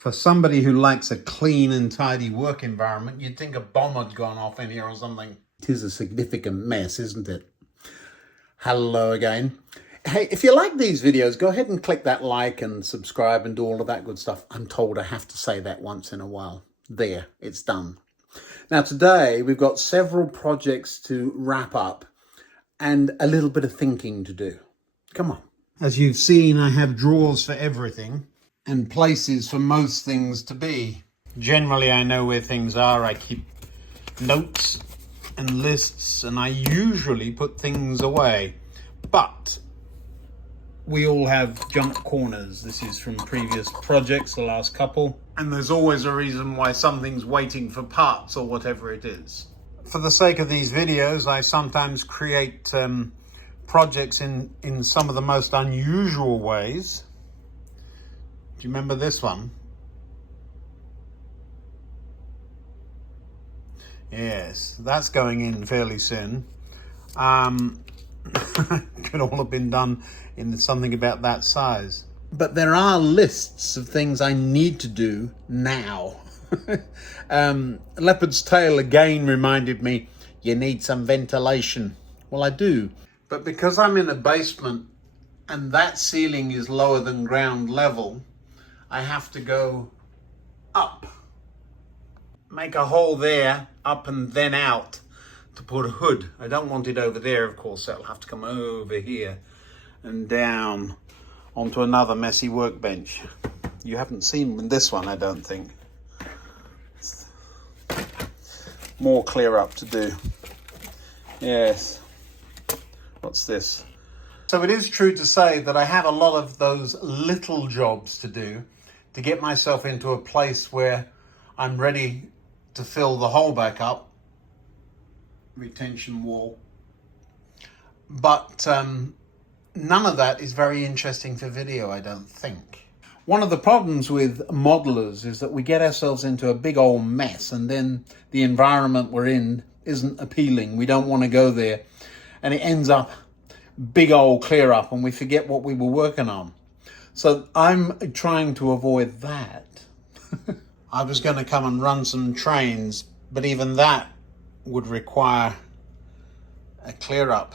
For somebody who likes a clean and tidy work environment, you'd think a bomb had gone off in here or something. It is a significant mess, isn't it? Hello again. Hey, if you like these videos, go ahead and click that like and subscribe and do all of that good stuff. I'm told I have to say that once in a while. There, it's done. Now today, we've got several projects to wrap up and a little bit of thinking to do. Come on. As you've seen, I have drawers for everything and places for most things to be. Generally, I know where things are. I keep notes and lists, and I usually put things away. But we all have junk corners. This is from previous projects, the last couple. And there's always a reason why something's waiting for parts or whatever it is. For the sake of these videos, I sometimes create projects in some of the most unusual ways. Do you remember this one? Yes, that's going in fairly soon. Could all have been done in something about that size. But there are lists of things I need to do now. Leopard's tail again reminded me, you need some ventilation. Well, I do. But because I'm in a basement and that ceiling is lower than ground level, I have to go up. Make a hole there, up and then out to put a hood. I don't want it over there, of course, so it'll have to come over here and down onto another messy workbench. You haven't seen this one, I don't think. More clear up to do. Yes. What's this? So it is true to say that I have a lot of those little jobs to do to get myself into a place where I'm ready to fill the hole back up. Retention wall. But none of that is very interesting for video, I don't think. One of the problems with modelers is that we get ourselves into a big old mess and then the environment we're in isn't appealing. We don't want to go there. And it ends up big old clear up and we forget what we were working on. So I'm trying to avoid that. I was going to come and run some trains, but even that would require a clear up.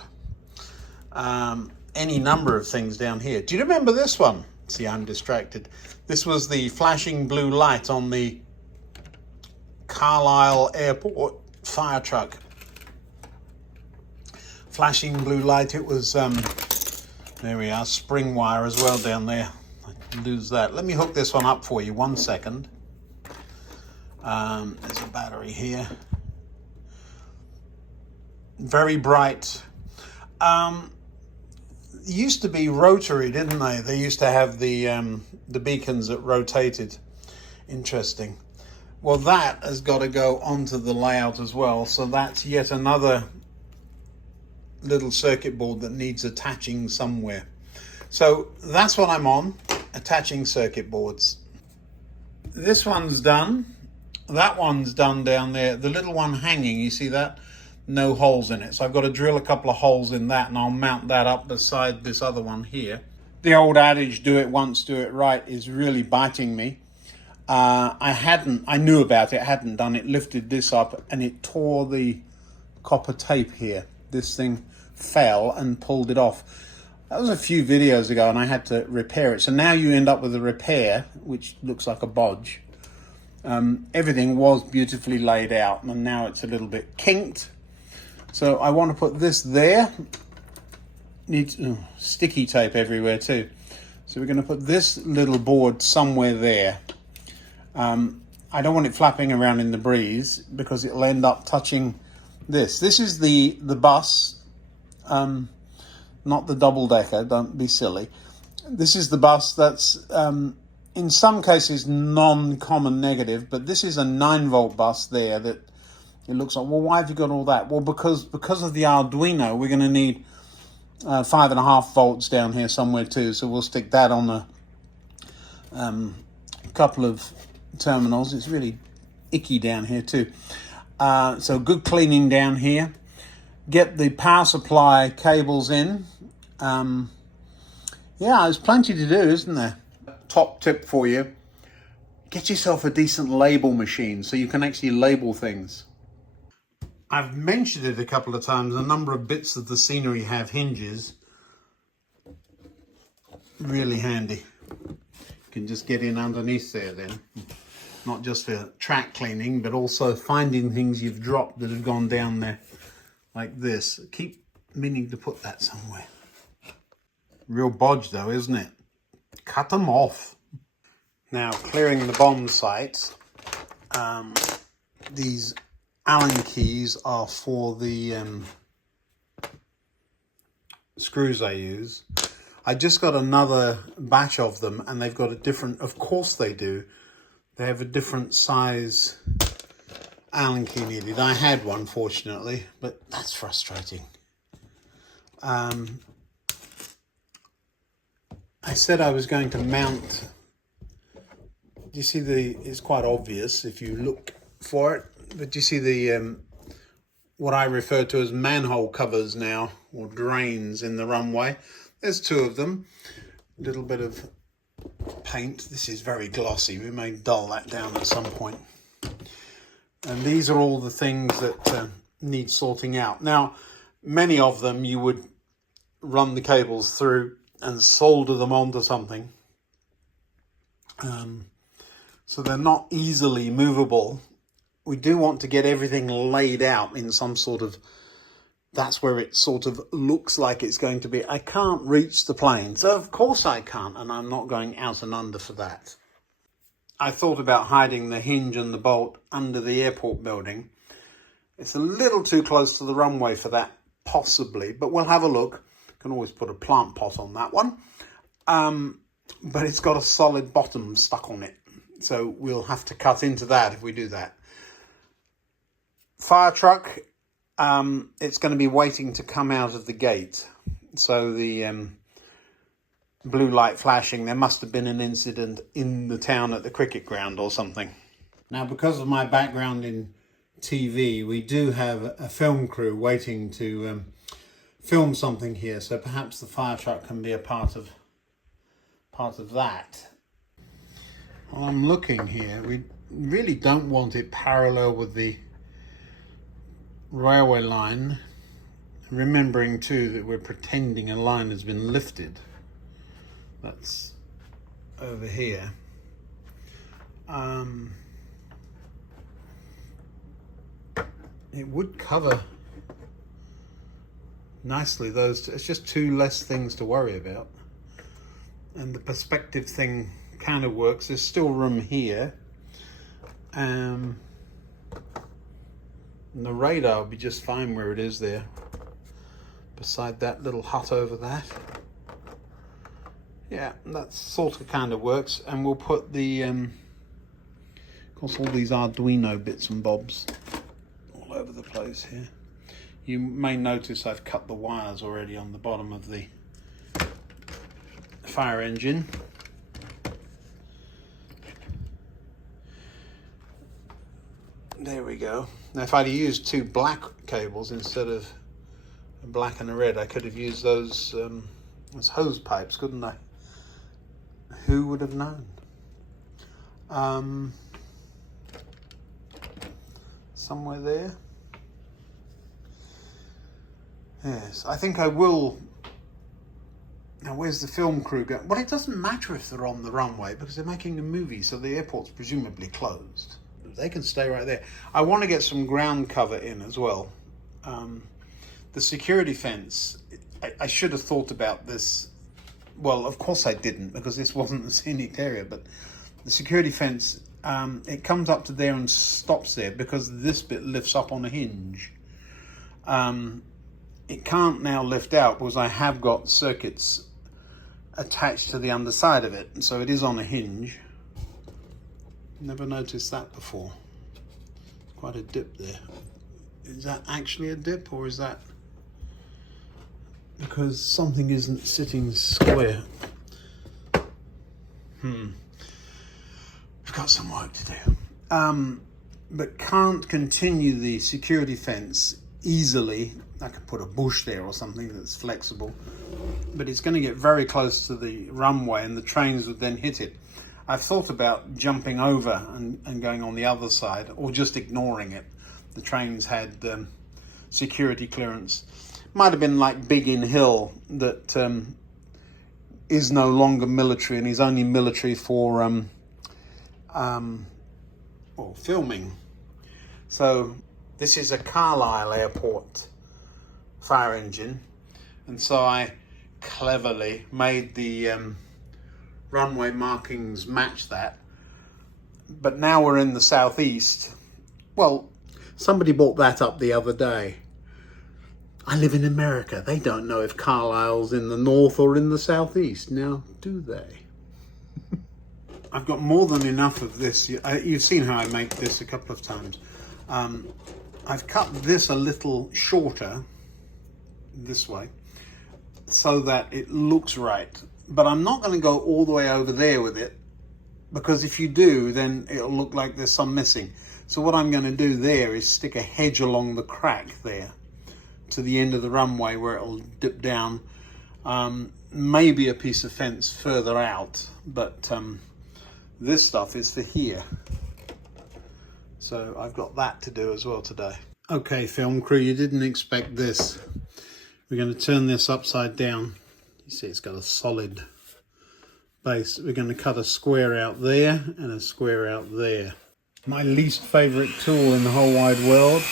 Any number of things down here. Do you remember this one? See, I'm distracted. This was the flashing blue light on the Carlisle Airport fire truck. Flashing blue light. It was, there we are, spring wire as well down there. I lose that. Let me hook this one up for you, 1 second. There's a battery here. Very bright. Used to be rotary, didn't they? They used to have the beacons that rotated. Interesting. Well, that has got to go onto the layout as well. So that's yet another little circuit board that needs attaching somewhere. So that's what I'm on, attaching circuit boards. This one's done. That one's done down there. The little one hanging, you see that? No holes in it. So I've got to drill a couple of holes in that and I'll mount that up beside this other one here. The old adage, do it once, do it right, is really biting me. I knew about it, hadn't done it, lifted this up and it tore the copper tape here. This thing fell and pulled it off. That was a few videos ago and I had to repair it. So now you end up with a repair, which looks like a bodge. Everything was beautifully laid out and now it's a little bit kinked. So I want to put this there. Needs sticky tape everywhere too. So we're going to put this little board somewhere there. I don't want it flapping around in the breeze because it'll end up touching this. This is the bus, not the double decker, don't be silly. This is the bus that's in some cases non-common negative, but this is a 9-volt bus there that it looks like, well, why have you got all that? Well, because of the Arduino, we're going to need 5.5 volts down here somewhere too. So we'll stick that on a couple of terminals. It's really icky down here too. So good cleaning down here. Get the power supply cables in. Yeah, there's plenty to do, isn't there? Top tip for you. get yourself a decent label machine so you can actually label things. I've mentioned it a couple of times, a number of bits of the scenery have hinges. Really handy. You can just get in underneath there then. Not just for track cleaning, but also finding things you've dropped that have gone down there like this. Keep meaning to put that somewhere. Real bodge though, isn't it? Cut them off. Now, clearing the bomb sites. These Allen keys are for the screws I use. I just got another batch of them and they've got a different, of course they do. They have a different size Allen key needed. I had one, fortunately, but that's frustrating. I said I was going to mount. You see it's quite obvious if you look for it, but you see the, what I refer to as manhole covers now, or drains in the runway. There's two of them. A little bit of paint. This is very glossy. We may dull that down at some point. And these are all the things that need sorting out. Now, many of them you would run the cables through and solder them onto something. So they're not easily movable. We do want to get everything laid out in some sort of, that's where it sort of looks like it's going to be. I can't reach the plane, so of course I can't, and I'm not going out and under for that. I thought about hiding the hinge and the bolt under the airport building. It's a little too close to the runway for that, possibly, but we'll have a look. Can always put a plant pot on that one. But it's got a solid bottom stuck on it, so we'll have to cut into that if we do that. Fire truck. It's going to be waiting to come out of the gate. So the blue light flashing, there must have been an incident in the town at the cricket ground or something. Now, because of my background in TV, we do have a film crew waiting to film something here. So perhaps the fire truck can be a part of that. While I'm looking here, we really don't want it parallel with the railway line, remembering too that we're pretending a line has been lifted. That's over here. It would cover nicely those two. It's just two less things to worry about, and the perspective thing kind of works. There's still room here. And the radar will be just fine where it is there, beside that little hut over that. Yeah, that sort of kind of works. And we'll put the, of course, all these Arduino bits and bobs all over the place here. You may notice I've cut the wires already on the bottom of the fire engine. There we go. Now, if I'd used two black cables instead of a black and a red, I could have used those as hose pipes, couldn't I? Who would have known? Somewhere there. Yes, I think I will. Now, where's the film crew going? Well, it doesn't matter if they're on the runway because they're making a movie, so the airport's presumably closed. They can stay right there. I want to get some ground cover in as well. The security fence, I should have thought about this. Well, of course I didn't, because this wasn't the scenic area, but the security fence, it comes up to there and stops there because this bit lifts up on a hinge. It can't now lift out because I have got circuits attached to the underside of it, and so it is on a hinge. Never noticed that before. Quite a dip there. Is that actually a dip, or is that because something isn't sitting square? We've got some work to do. But can't continue the security fence easily. I could put a bush there or something that's flexible, but it's going to get very close to the runway and the trains would then hit it. I've thought about jumping over and going on the other side, or just ignoring it. The trains had security clearance. Might have been like Biggin Hill, that is no longer military and is only military for filming. So this is a Carlisle Airport fire engine, and so I cleverly made the runway markings match that. But now we're in the southeast. Well, somebody brought that up the other day. I live in America. They don't know if Carlisle's in the north or in the southeast. Now, do they? I've got more than enough of this. You've seen how I make this a couple of times. I've cut this a little shorter, this way, so that it looks right. But I'm not going to go all the way over there with it, because if you do, then it'll look like there's some missing. So what I'm going to do there is stick a hedge along the crack there to the end of the runway where it'll dip down. Maybe a piece of fence further out, but this stuff is for here. So I've got that to do as well today. Okay, film crew, you didn't expect this. We're going to turn this upside down. You see it's got a solid base. We're going to cut a square out there and a square out there. My least favourite tool in the whole wide world.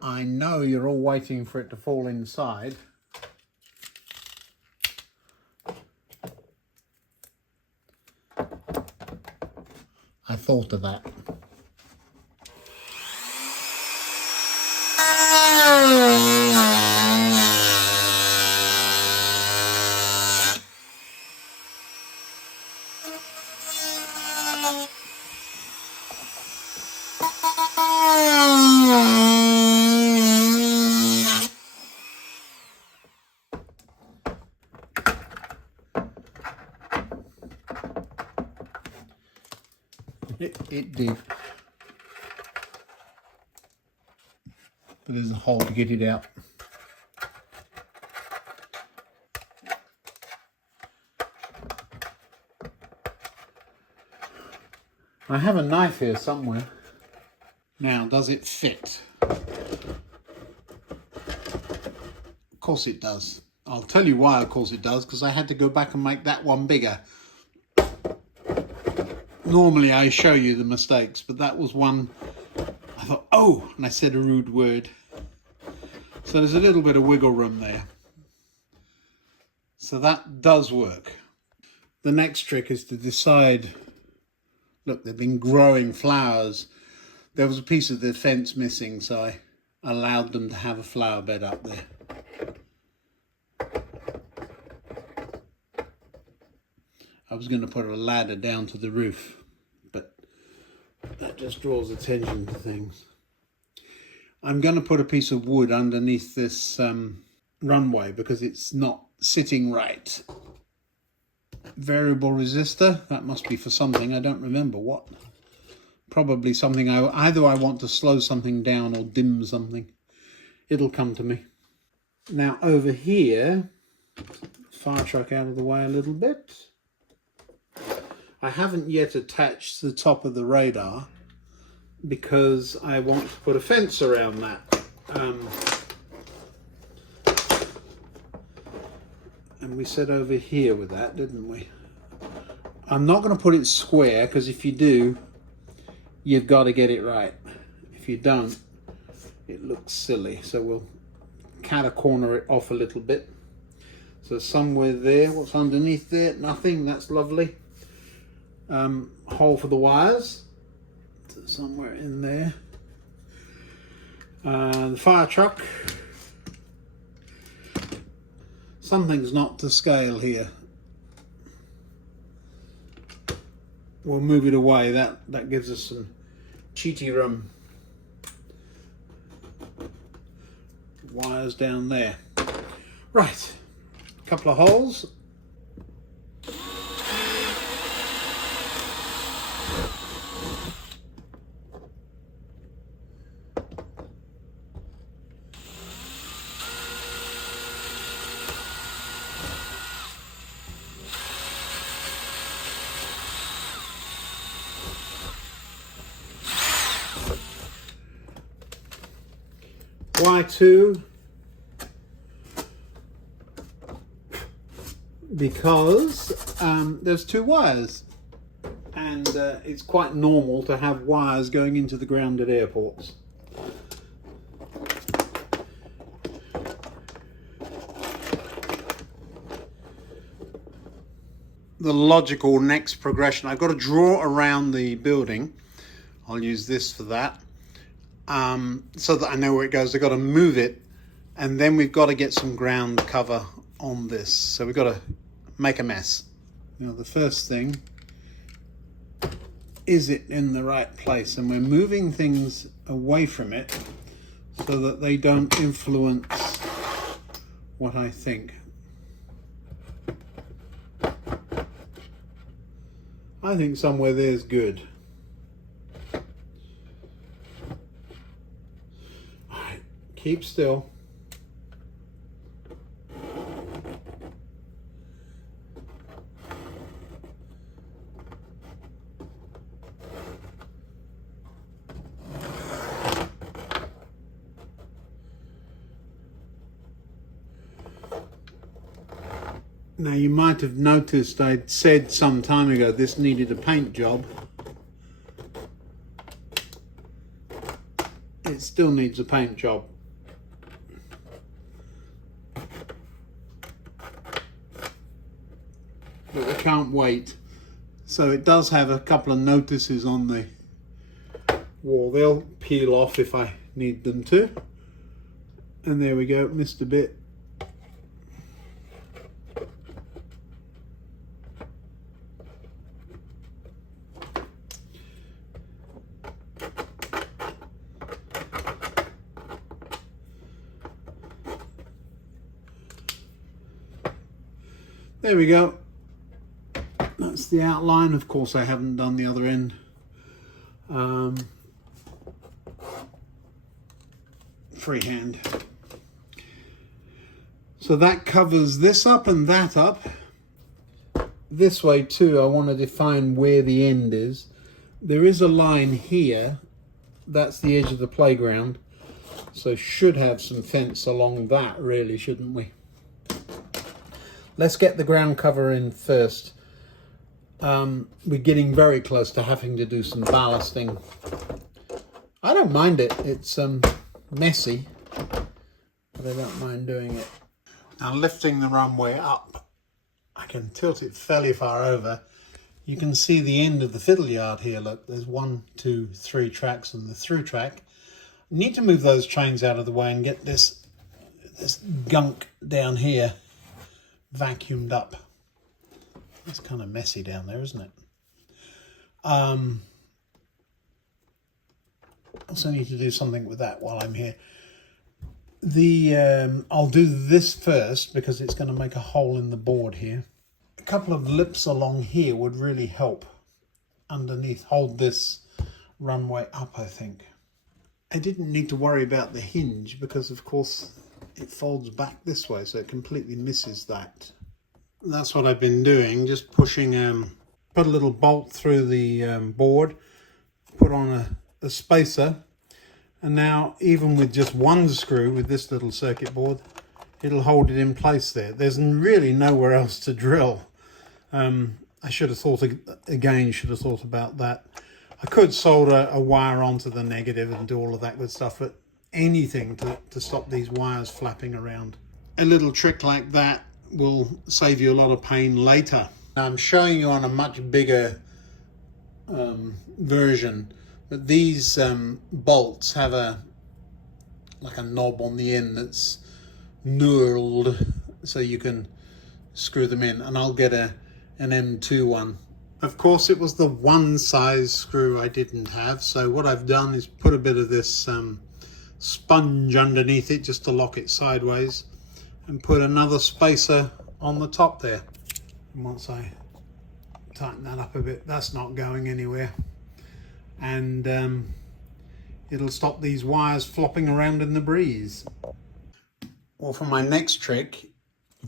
I know you're all waiting for it to fall inside. I thought of that. It did. But there's a hole to get it out. I have a knife here somewhere. Now, does it fit? Of course it does. I'll tell you why, of course it does, because I had to go back and make that one bigger. Normally I show you the mistakes, but that was one I thought, oh, and I said a rude word. So there's a little bit of wiggle room there. So that does work. The next trick is to decide, look, they've been growing flowers. There was a piece of the fence missing, so I allowed them to have a flower bed up there. I was going to put a ladder down to the roof, but that just draws attention to things. I'm going to put a piece of wood underneath this runway because it's not sitting right. Variable resistor, that must be for something, I don't remember what. Probably something, either I want to slow something down or dim something. It'll come to me. Now over here, fire truck out of the way a little bit. I haven't yet attached the top of the radar because I want to put a fence around that. And we said over here with that, didn't we? I'm not going to put it square because if you do, you've got to get it right. If you don't, it looks silly. So we'll cat corner it off a little bit. So somewhere there, what's underneath there? Nothing, that's lovely. Hole for the wires, so somewhere in there. The fire truck. Something's not to scale here. We'll move it away. That gives us some cheaty room. Wires down there. Right, a couple of holes. Why two? Because there's two wires, and it's quite normal to have wires going into the ground at airports. The logical next progression, I've got to draw around the building. I'll use this for that. So that I know where it goes. I've got to move it, and then we've got to get some ground cover on this. So we've got to make a mess. You know, the first thing, is it in the right place? And we're moving things away from it so that they don't influence what I think. I think somewhere there's good. Keep still. Now you might have noticed I'd said some time ago this needed a paint job. It still needs a paint job. But we can't wait. So it does have a couple of notices on the wall. They'll peel off if I need them to. And there we go, missed a bit. There we go. That's the outline. Of course, I haven't done the other end. Freehand. So that covers this up and that up. This way too, I want to define where the end is. There is a line here. That's the edge of the playground. So should have some fence along that, really, shouldn't we? Let's get the ground cover in first. We're getting very close to having to do some ballasting. I don't mind it. It's messy, but I don't mind doing it. Now lifting the runway up, I can tilt it fairly far over. You can see the end of the fiddle yard here. Look, there's 1, 2, 3 tracks and the through track. I need to move those trains out of the way and get this gunk down here vacuumed up. It's kind of messy down there, isn't it? Also need to do something with that while I'm here. I'll do this first because it's going to make a hole in the board here. A couple of lips along here would really help underneath, hold this runway up, I think. I didn't need to worry about the hinge because of course it folds back this way, so it completely misses that. That's what I've been doing, just pushing, put a little bolt through the board, put on a spacer, and now even with just one screw with this little circuit board, it'll hold it in place there. There's really nowhere else to drill. I should have thought, again, should have thought about that. I could solder a wire onto the negative and do all of that good stuff, but anything to stop these wires flapping around. A little trick like that will save you a lot of pain later. I'm showing you on a much bigger version, but these bolts have like a knob on the end that's knurled, so you can screw them in, and I'll get an M2 one. Of course, it was the one size screw I didn't have, so what I've done is put a bit of this sponge underneath it just to lock it sideways, and put another spacer on the top there. And once I tighten that up a bit, that's not going anywhere, and it'll stop these wires flopping around in the breeze. Well, for my next trick,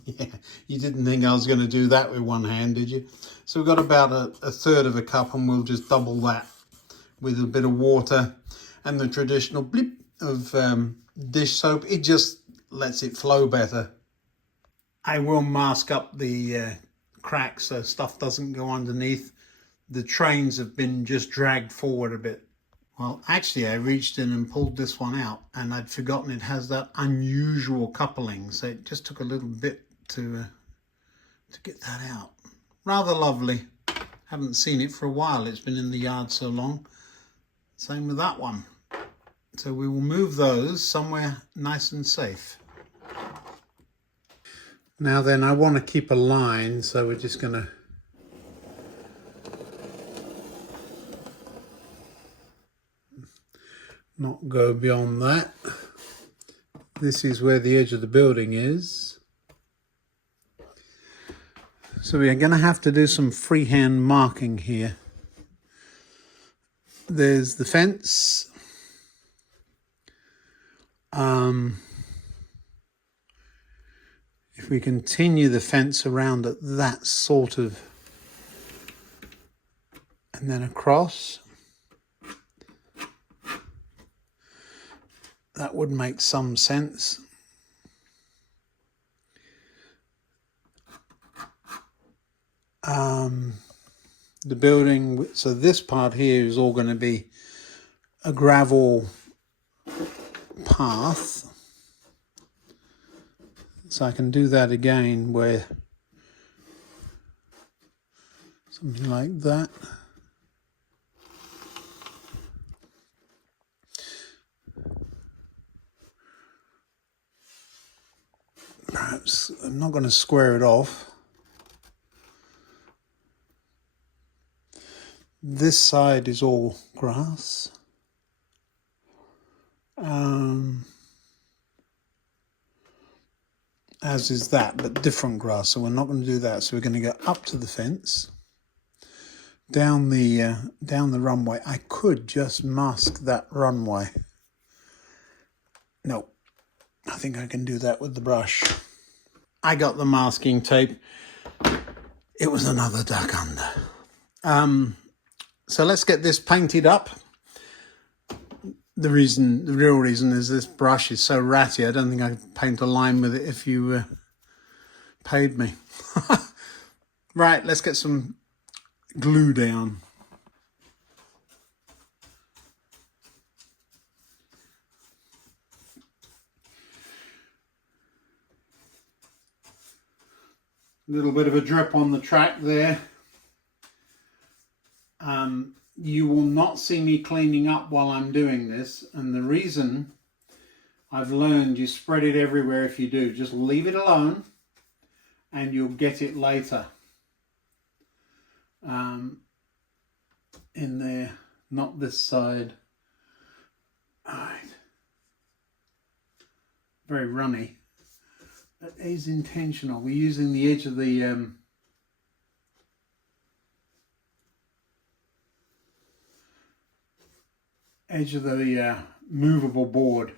yeah, you didn't think I was going to do that with one hand, did you? So we've got about a third of a cup, and we'll just double that with a bit of water and the traditional blip of dish soap. It just lets it flow better. I will mask up the cracks so stuff doesn't go underneath. The trains have been just dragged forward a bit. Well, actually, I reached in and pulled this one out, and I'd forgotten it has that unusual coupling, so it just took a little bit to get that out. Rather lovely. Haven't seen it for a while. It's been in the yard so long. Same with that one. So we will move those somewhere nice and safe. Now then, I want to keep a line, so we're just going to not go beyond that. This is where the edge of the building is. So we are going to have to do some freehand marking here. There's the fence. If we continue the fence around at that sort of, and then across, that would make some sense. The building, so this part here is all going to be a gravel path. So I can do that again where something like that. Perhaps I'm not going to square it off. This side is all grass. As is that, but different grass. So we're not going to do that. So we're going to go up to the fence, down the runway. I could just mask that runway. No, I think I can do that with the brush. I got the masking tape. It was another duck under. So let's get this painted up. The real reason is this brush is so ratty. I don't think I could paint a line with it if you paid me. Right, let's get some glue down. A little bit of a drip on the track there. You will not see me cleaning up while I'm doing this, and the reason I've learned, you spread it everywhere if you do. Just leave it alone and you'll get it later. In there, not this side. Alright. Very runny. That is intentional. We're using the edge of the movable board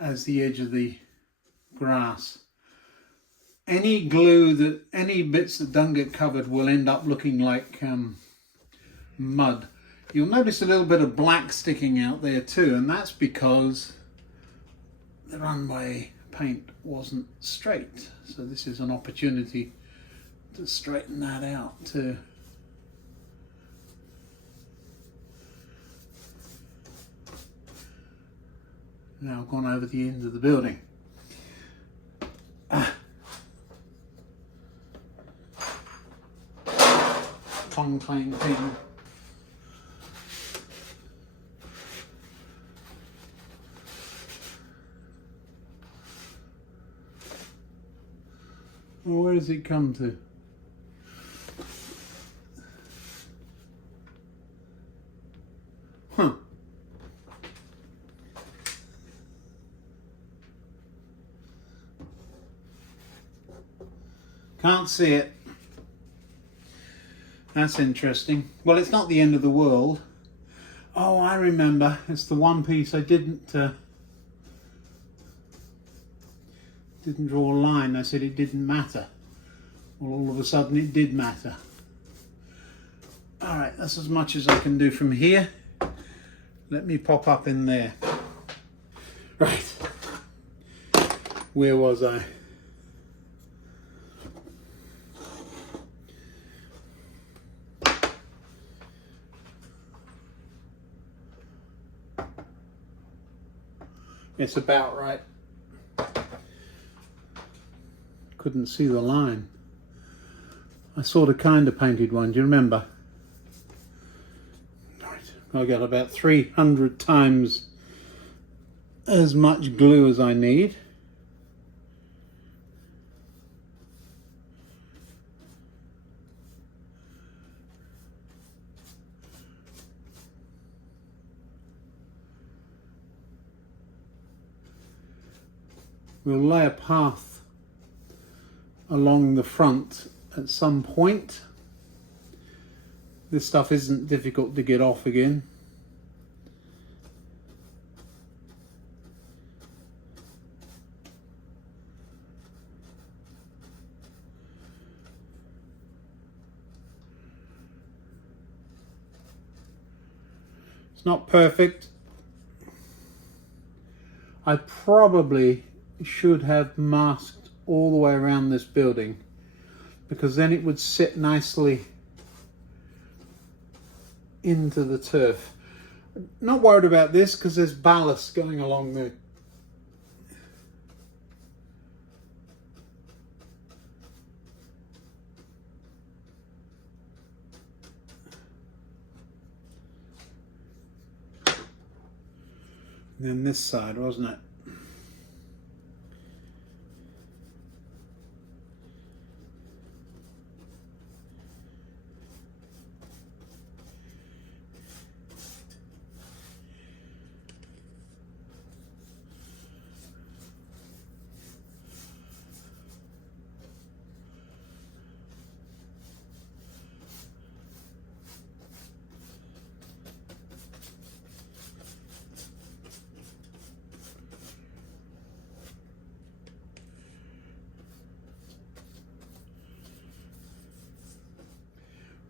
as the edge of the grass. Any glue any bits that don't get covered will end up looking like mud. You'll notice a little bit of black sticking out there too, and that's because the runway paint wasn't straight. So this is an opportunity to straighten that out too. Now I've gone over the end of the building. Clang, clang, clang. Well, where does it come to? Huh. Can't see it. That's interesting. Well, it's not the end of the world. Oh, I remember. It's the one piece I didn't draw a line. I said it didn't matter. Well, all of a sudden it did matter. All right, that's as much as I can do from here. Let me pop up in there. Right. Where was I? It's about right. Couldn't see the line. I sort of kind of painted one, do you remember? Right. I got about 300 times as much glue as I need. We'll lay a path along the front at some point. This stuff isn't difficult to get off again. It's not perfect. I probably should have masked all the way around this building, because then it would sit nicely into the turf. Not worried about this because there's ballast going along there. And then this side, wasn't it?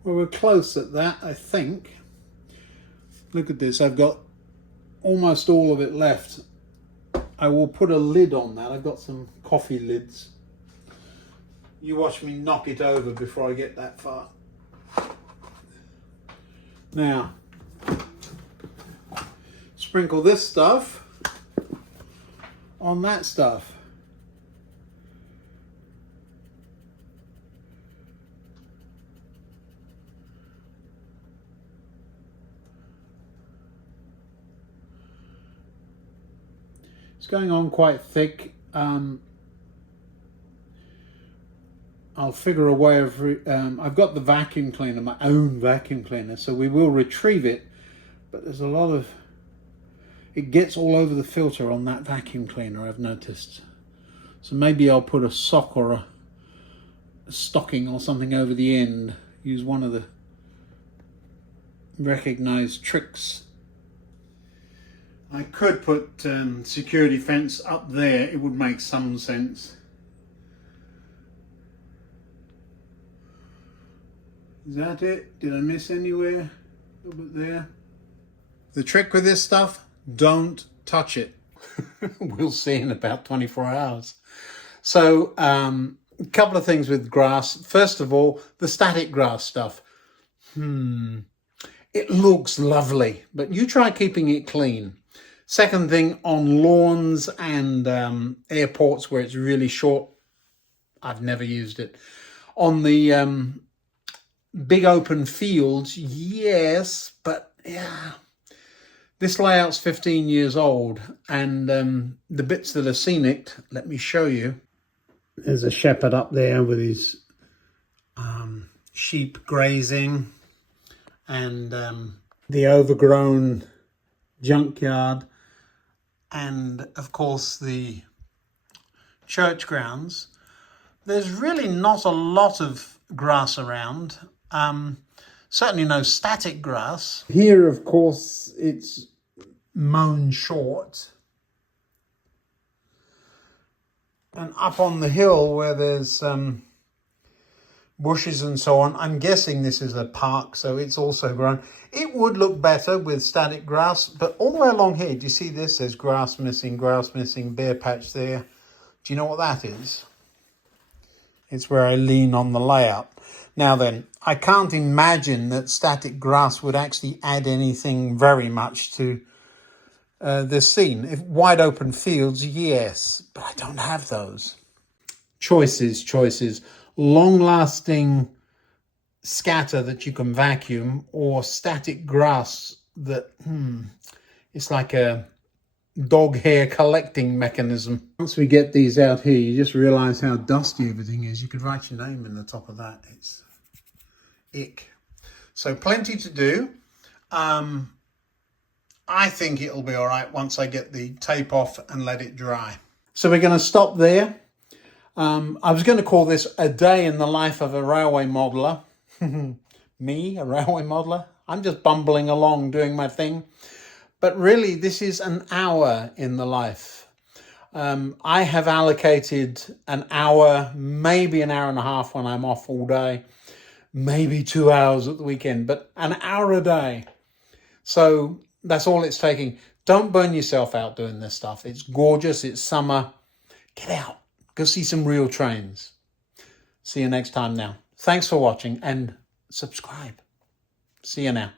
Well, we're close at that, I think. Look at this, I've got almost all of it left. I will put a lid on that. I've got some coffee lids. You watch me knock it over before I get that far. Now, sprinkle this stuff on that stuff. It's going on quite thick. I'll figure a way of, I've got the vacuum cleaner, my own vacuum cleaner, so we will retrieve it, but there's a lot of, it gets all over the filter on that vacuum cleaner, I've noticed. So maybe I'll put a sock or a stocking or something over the end, use one of the recognized tricks. I could put security fence up there, it would make some sense. Is that it? Did I miss anywhere? A little bit there. The trick with this stuff, don't touch it. We'll see in about 24 hours. So, a couple of things with grass. First of all, the static grass stuff. It looks lovely, but you try keeping it clean. Second thing, on lawns and airports where it's really short, I've never used it. On the big open fields, yes, but yeah. This layout's 15 years old, and the bits that are scenic, let me show you. There's a shepherd up there with his sheep grazing, and the overgrown junkyard, and of course the church grounds. There's really not a lot of grass around. Certainly no static grass. Here, of course, it's mown short. And up on the hill where there's bushes and so on, I'm guessing this is a park, so it's also grown. It would look better with static grass, but all the way along here, do you see this? There's grass missing, bare patch there. Do you know what that is? It's where I lean on the layout. Now then, I can't imagine that static grass would actually add anything very much to this scene. If wide open fields, yes, but I don't have those. Choices. Long-lasting scatter that you can vacuum, or static grass that, it's like a dog hair collecting mechanism. Once we get these out here, you just realize how dusty everything is. You could write your name in the top of that. It's ick. So plenty to do. I think it'll be all right once I get the tape off and let it dry. So we're going to stop there. I was going to call this a day in the life of a railway modeler. Me, a railway modeler? I'm just bumbling along doing my thing. But really, this is an hour in the life. I have allocated an hour, maybe an hour and a half when I'm off all day, maybe 2 hours at the weekend, but an hour a day. So that's all it's taking. Don't burn yourself out doing this stuff. It's gorgeous. It's summer. Get out. Go see some real trains. See you next time now. Thanks for watching and subscribe. See you now.